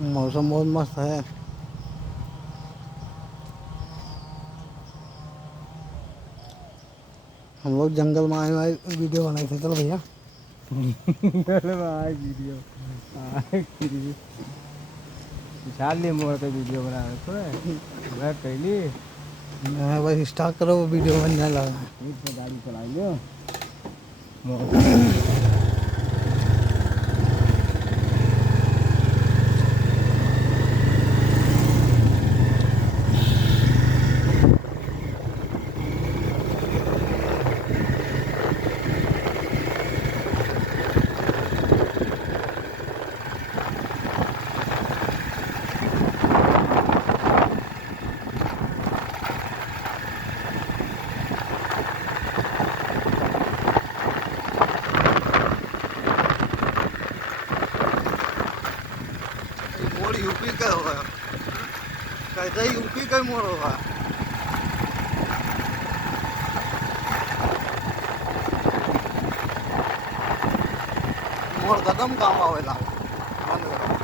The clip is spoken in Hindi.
मौसम बहुत मस्त है। हम लोग जंगल में आए हुए वीडियो बनाए थे। चलो भैया वीडियो विशाल ने मोर पे वीडियो बना तो मैं कैली मैं बस स्टार्ट करो वो वीडियो बनने लगा है। एक पे गाड़ी चलाइए मोर मोर यूपी का होगा, कैसे यूपी का मोर होगा। मोर कदम काम आवेला।